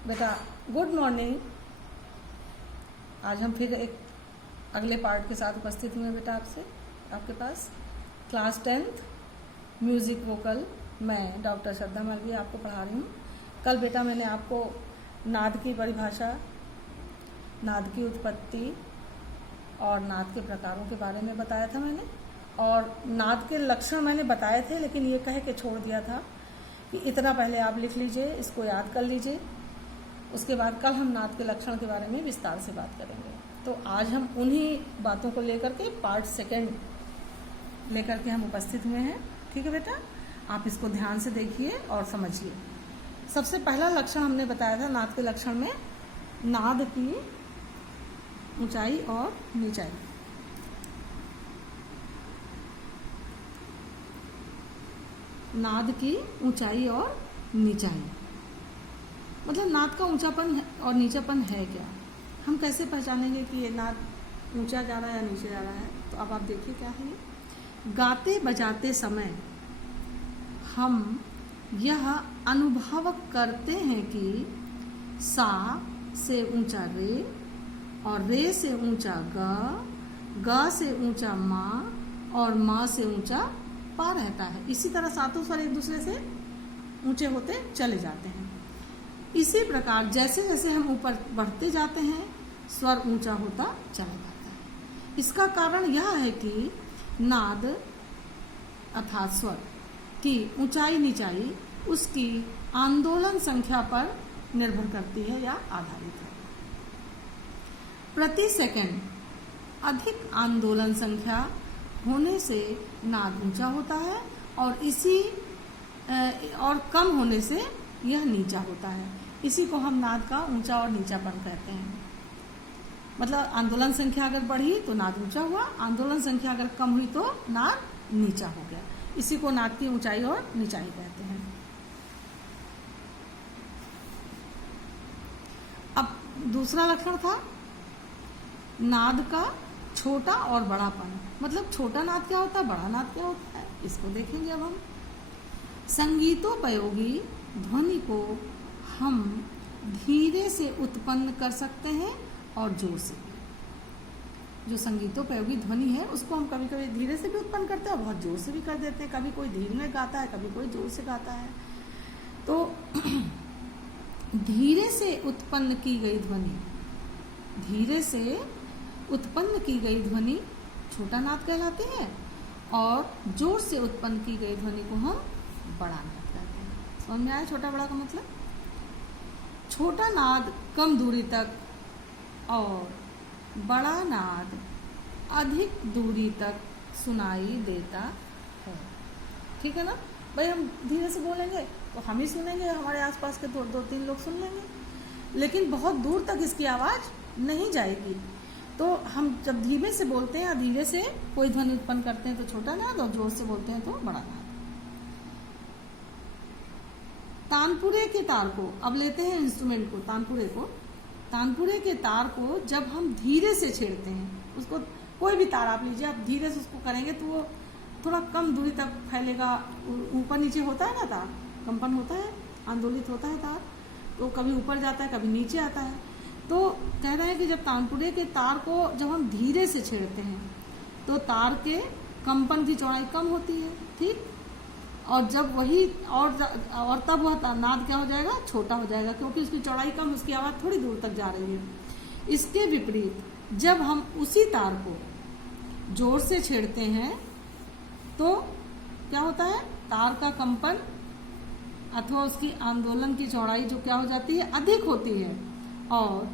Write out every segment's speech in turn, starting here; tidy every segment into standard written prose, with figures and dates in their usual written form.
बेटा good morning. आज हम फिर एक अगले पार्ट के साथ उपस्थित हुए बेटा आपके पास क्लास 10th म्यूज़िक वोकल। मैं डॉक्टर श्रद्धा मलवी आपको पढ़ा रही हूँ। कल बेटा मैंने आपको नाद की परिभाषा, नाद की उत्पत्ति और नाद के प्रकारों के बारे में बताया था मैंने, और नाद के लक्षण मैंने बताए थे, लेकिन ये कह के छोड़ दिया था कि इतना पहले आप लिख लीजिए, इसको याद कर लीजिए। उसके बाद कल हम नाद के लक्षण के बारे में विस्तार से बात करेंगे। तो आज हम उन्हीं बातों को लेकर के पार्ट 2 लेकर के हम उपस्थित हुए हैं। ठीक है बेटा, आप इसको ध्यान से देखिए और समझिए। सबसे पहला लक्षण हमने बताया था नाद के लक्षण में, नाद की ऊंचाई और नीचाई। नाद की ऊंचाई और नीचाई मतलब नाद का ऊंचापन और नीचापन है क्या? हम कैसे पहचानेंगे कि ये नाद ऊंचा जा रहा है या नीचे जा रहा है? तो अब आप देखिए क्या है ये। गाते बजाते समय हम यह अनुभव करते हैं कि सा से ऊंचा रे और रे से ऊंचा ग से ऊंचा मा और मा से ऊंचा पा रहता है। इसी तरह सातों स्वर एक दूसरे से ऊंचे होते चले जाते हैं। इसी प्रकार जैसे जैसे हम ऊपर बढ़ते जाते हैं स्वर ऊंचा होता चला जाता है। इसका कारण यह है कि नाद अर्थात स्वर की ऊंचाई नीचाई उसकी आंदोलन संख्या पर निर्भर करती है या आधारित है। प्रति सेकंड अधिक आंदोलन संख्या होने से नाद ऊंचा होता है और कम होने से यह नीचा होता है। इसी को हम नाद का ऊंचा और नीचापन कहते हैं। मतलब आंदोलन संख्या अगर बढ़ी तो नाद ऊंचा हुआ, आंदोलन संख्या अगर कम हुई तो नाद नीचा हो गया। इसी को नाद की ऊंचाई और नीचाई कहते हैं। अब दूसरा लक्षण था नाद का छोटा और बड़ापन। मतलब छोटा नाद क्या होता है, बड़ा नाद क्या होता है, इसको देखेंगे अब हम। संगीतोपयोगी ध्वनि को हम धीरे से उत्पन्न कर सकते हैं और जोर से। जो संगीतोपयोगी ध्वनि है उसको हम कभी कभी धीरे से भी उत्पन्न करते हैं और बहुत जोर से भी कर देते हैं। कभी कोई धीरे में गाता है, कभी कोई जोर से गाता है। तो धीरे से उत्पन्न की गई ध्वनि, धीरे से उत्पन्न की गई ध्वनि छोटा नाद कहलाती है और जोर से उत्पन्न की गई ध्वनि को हम बड़ा नाद कहते हैं। समझ में आया छोटा बड़ा का मतलब? छोटा नाद कम दूरी तक और बड़ा नाद अधिक दूरी तक सुनाई देता है। ठीक है ना भाई? हम धीरे से बोलेंगे तो हम ही सुनेंगे, हमारे आसपास के दो तीन लोग सुन लेंगे, लेकिन बहुत दूर तक इसकी आवाज नहीं जाएगी। तो हम जब धीमे से बोलते हैं या धीरे से कोई ध्वनि उत्पन्न करते हैं तो छोटा नाद, और जोर से बोलते हैं तो बड़ा नाद। तानपुरे के तार को, अब लेते हैं इंस्ट्रूमेंट को, तानपुरे के तार को जब हम धीरे से छेड़ते हैं, उसको कोई भी तार आप लीजिए, आप धीरे से उसको करेंगे तो वो थोड़ा कम दूरी तक फैलेगा। ऊपर नीचे होता है ना तार, कंपन होता है, आंदोलित होता है तार, तो कभी ऊपर जाता है कभी नीचे आता है। तो कह रहे हैं कि जब तानपुरे के तार को जब हम धीरे से छेड़ते हैं तो तार के कंपन की चौड़ाई कम होती है। ठीक, और जब वही और तब वह नाद क्या हो जाएगा, छोटा हो जाएगा, क्योंकि उसकी चौड़ाई कम, उसकी आवाज थोड़ी दूर तक जा रही है। इसके विपरीत जब हम उसी तार को जोर से छेड़ते हैं तो क्या होता है, तार का कंपन अथवा उसकी आंदोलन की चौड़ाई जो क्या हो जाती है, अधिक होती है, और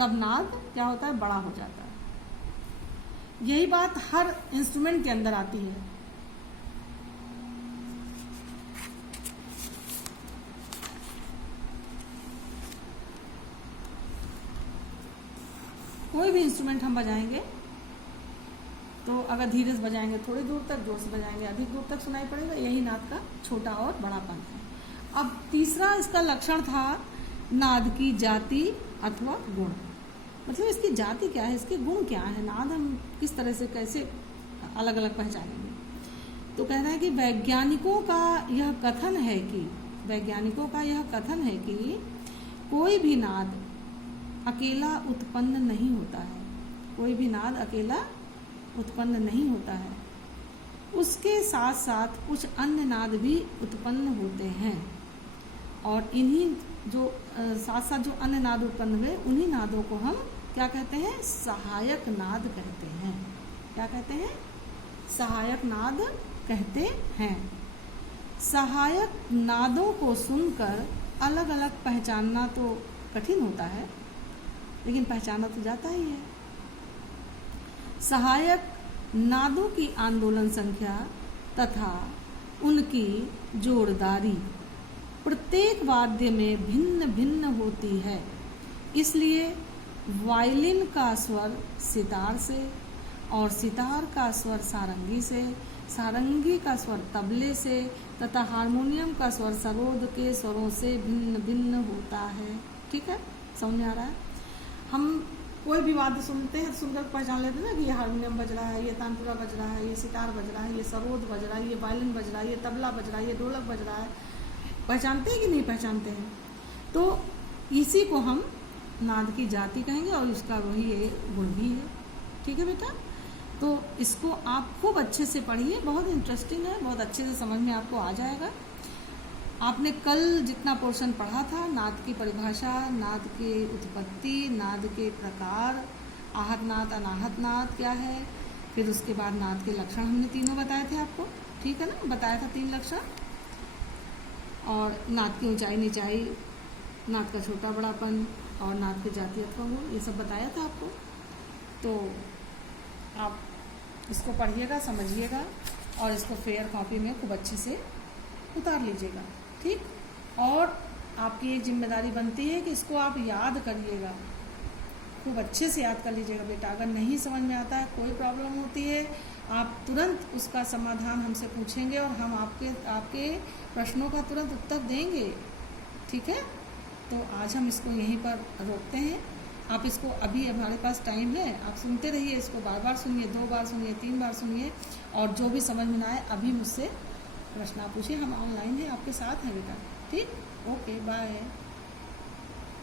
तब नाद क्या होता है, बड़ा हो जाता है। यही बात हर इंस्ट्रूमेंट के अंदर आती है। कोई भी इंस्ट्रूमेंट हम बजाएंगे तो अगर धीरे से बजाएंगे थोड़ी दूर तक, जोर से बजाएंगे अधिक दूर तक सुनाई पड़ेगा। यही नाद का छोटा और बड़ापन है। अब तीसरा इसका लक्षण था नाद की जाति अथवा गुण। मतलब इसकी जाति क्या है, इसके गुण क्या है, नाद हम किस तरह से कैसे अलग अलग पहचानेंगे। तो कह रहा है कि वैज्ञानिकों का यह कथन है कि कोई भी नाद अकेला उत्पन्न नहीं होता है, कोई भी नाद अकेला उत्पन्न नहीं होता है, उसके साथ साथ कुछ अन्य नाद भी उत्पन्न होते हैं, और इन्हीं जो साथ साथ जो अन्य नाद उत्पन्न हुए उन्हीं नादों को हम क्या कहते हैं, सहायक नाद कहते हैं। क्या कहते हैं, सहायक नाद कहते हैं। सहायक नादों को सुनकर अलग अलग पहचानना तो कठिन होता है, लेकिन पहचाना तो जाता ही है। सहायक नादों की आंदोलन संख्या तथा उनकी जोड़दारी प्रत्येक वाद्य में भिन्न भिन्न होती है, इसलिए वायलिन का स्वर सितार से और सितार का स्वर सारंगी से, सारंगी का स्वर तबले से तथा हारमोनियम का स्वर सरोद के स्वरों से भिन्न भिन्न होता है। ठीक है, समझ में आ रहा है। हम कोई भी वाद्य सुनते हैं, सुनकर पहचान लेते हैं ना कि ये हारमोनियम बज रहा है, ये तानपुरा बज रहा है, ये सितार बज रहा है, ये सरोद बज रहा है, ये वायलिन बज रहा है, ये तबला बज रहा है, ये ढोलक बज रहा है। पहचानते हैं कि नहीं पहचानते हैं? तो इसी को हम नाद की जाति कहेंगे और उसका वही ये गुण भी है। ठीक है बेटा, तो इसको आप खूब अच्छे से पढ़िए, बहुत इंटरेस्टिंग है, बहुत अच्छे से समझ में आपको आ जाएगा। आपने कल जितना पोर्शन पढ़ा था, नाद की परिभाषा, नाद की उत्पत्ति, नाद के प्रकार, आहत नाद, अनाहत नाद क्या है, फिर उसके बाद नाद के लक्षण हमने तीनों बताए थे आपको। ठीक है ना, बताया था 3 लक्षण, और नाद की ऊंचाई नीचाई, नाद का छोटा बड़ापन और नाद के जाति अथवा गुण, ये सब बताया था आपको। तो आप इसको पढ़िएगा, समझिएगा और इसको फेयर कॉपी में खूब अच्छे से उतार लीजिएगा। ठीक, और आपकी एक जिम्मेदारी बनती है कि इसको आप याद करिएगा, खूब अच्छे से याद कर लीजिएगा बेटा। अगर नहीं समझ में आता है, कोई प्रॉब्लम होती है, आप तुरंत उसका समाधान हमसे पूछेंगे और हम आपके प्रश्नों का तुरंत उत्तर देंगे। ठीक है, तो आज हम इसको यहीं पर रोकते हैं। आप इसको अभी हमारे पास टाइम है, आप सुनते रहिए, इसको बार बार सुनिए, 2 बार सुनिए, 3 बार सुनिए, और जो भी समझ में ना आए अभी मुझसे प्रश्न आप पूछिए। हम ऑनलाइन हैं, आपके साथ हैं बेटा। ठीक, ओके, बाय।